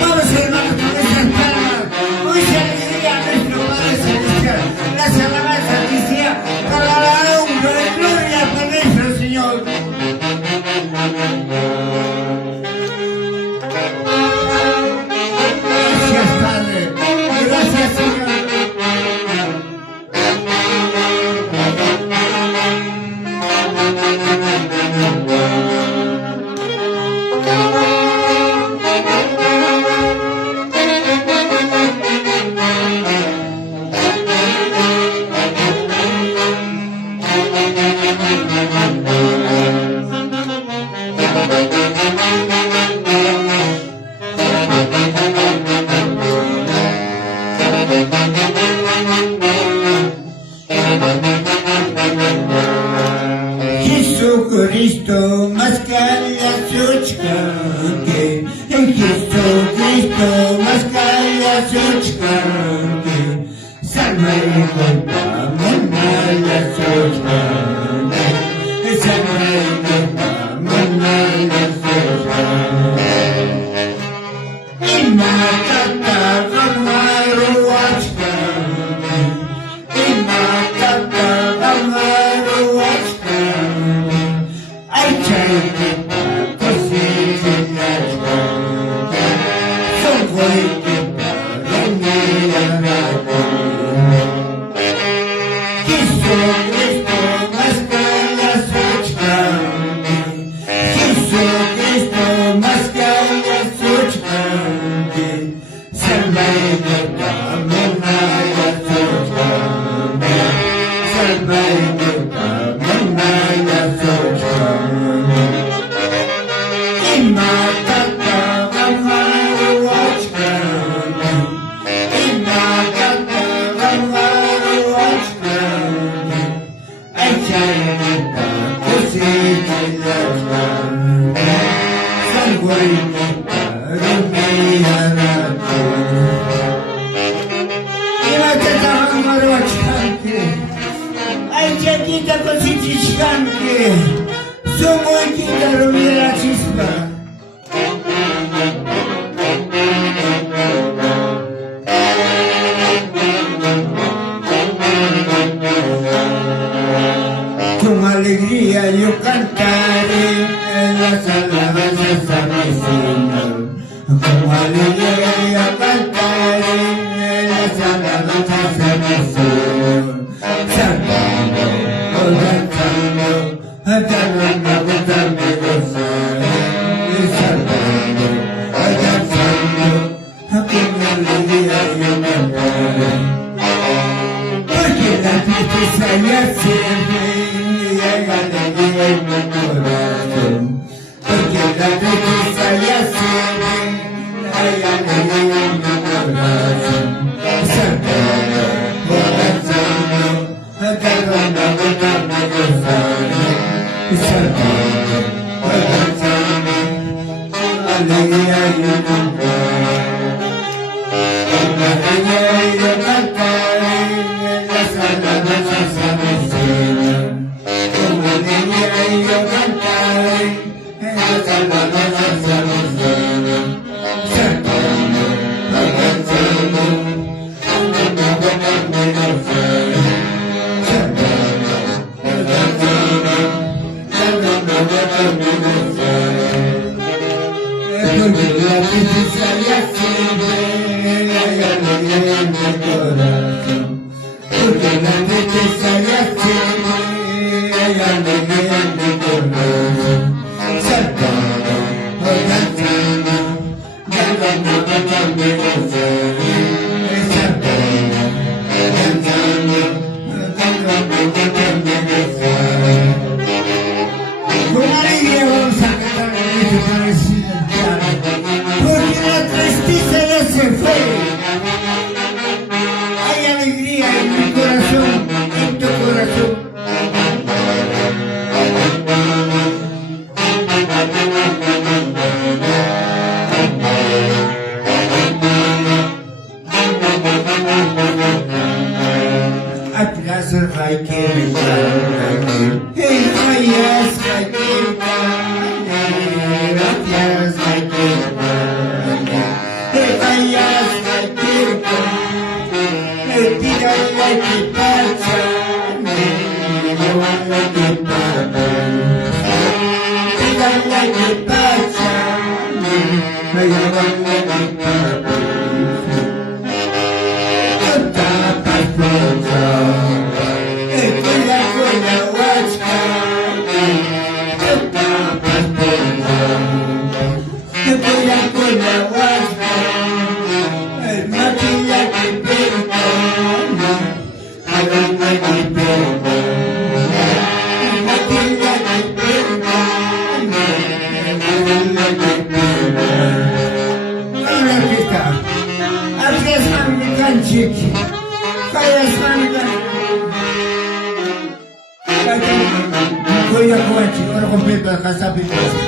Vamos, hermano. Cristo, Моская сучка, самая глупая, модная сучка, самая глупая, модная сучка. И матата, волная ручка, и матата, волная ручка, ай, чайки, косите, ячка, сухойки, ранее раку. Иисус Христос, Моская сучка, Иисус Христос, Моская сучка, самая глупая, модная сучка, самая глупая, модная сучка. И матата, волная ручка, и матата, волная ручка, ай, чайка, кусите, ячка, сангойка, ранее раку. И матата, волная ручка, ай, чайка, кусите, ячка, сумойки, ранее числа. Con alegría yo cantaré las alabanzas a mi Señor. Con alegría yo cantaré las alabanzas a mi Señor. Saltando, danzando, cantando, cantando, gozando. Saltando, danzando, con alegría yo cantaré. Porque la tristeza ya se ve y hay alegría en mi corazón. Porque la tristeza ya se ve y hay alegría en mi corazón. Saltando, danzando, cantando, cantando, gozando. Saltando, danzando, alegría en mi corazón. Con alegría yo cantaré las alabanzas a mi Señor. Con alegría yo cantaré las alabanzas a mi Señor. Saltando, danzando, cantando, cantando, gozando. Saltando, danzando, cantando, cantando, gozando. Porque la tristeza ya se ve, hay alegría en mi corazón. Porque la tristeza ya se ve, hay alegría en mi corazón. Saltando, danzando, cantando, cantando, gozando. Saltando, danzando, cantando, cantando, gozando. Con alegría vamos a cantar este parecido. Porque la tristeza ya se fue. Hay alegría en mi corazón, en tu corazón. Atrás vai querer, ei, atrás vai querer, atrás vai querer, atrás vai querer, tira a que passa, não há que passa, tira a que passa, não há que passa. Voy a comer, ahora completo, acá está picado.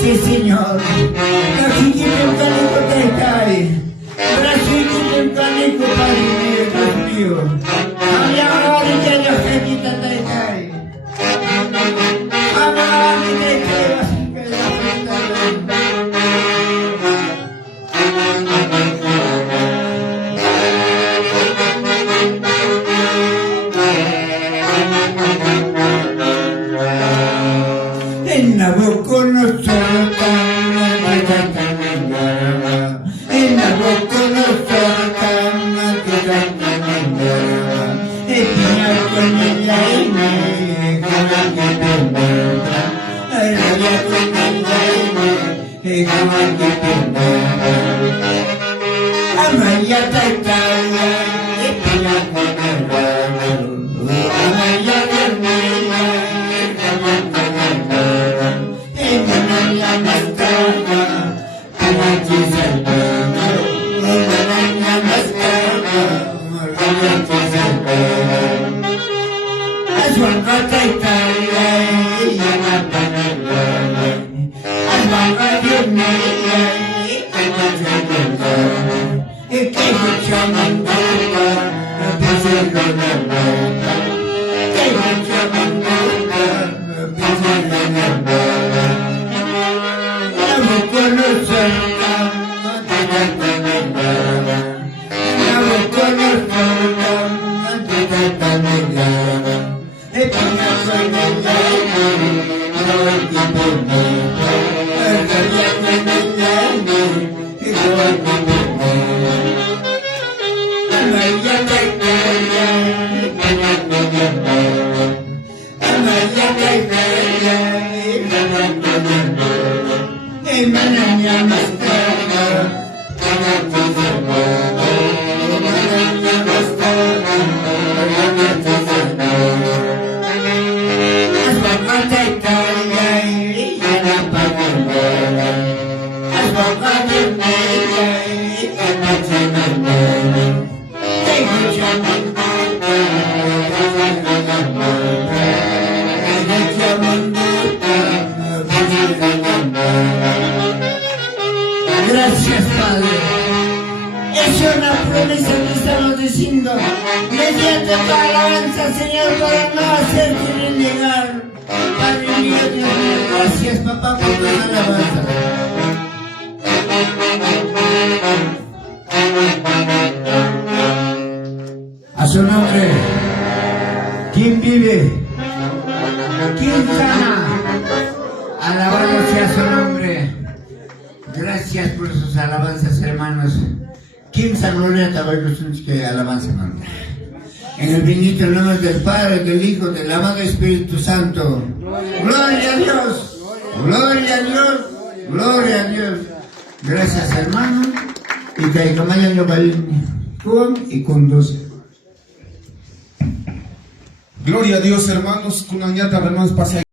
Sí, señor. Brasil mecánico te cae. Brasil mecánico, Padre mío, Dios mío. Ahora ya la gente te cae. Ahora te cae, así que la en Nabucodonosor. Gracias, Padre. Es una promesa que estamos diciendo. Mediante tu alabanza, Señor, para no hacerte renegar. Padre mío, Dios mío, gracias, papá, por tu alabanza. A su nombre. ¿Quién vive? ¿Quién sana? Alabado sea su nombre. Gracias por sus alabanzas, hermanos. ¿Quién se gloria que alabanza manda? En el bendito nombre del Padre, del Hijo, del amado Espíritu Santo. Gloria a Dios. Gloria a Dios. Gloria a Dios. Gracias, hermano. Y que mañana yo y conduce. Gloria a Dios, hermanos. Con una ñata, hermanos, pase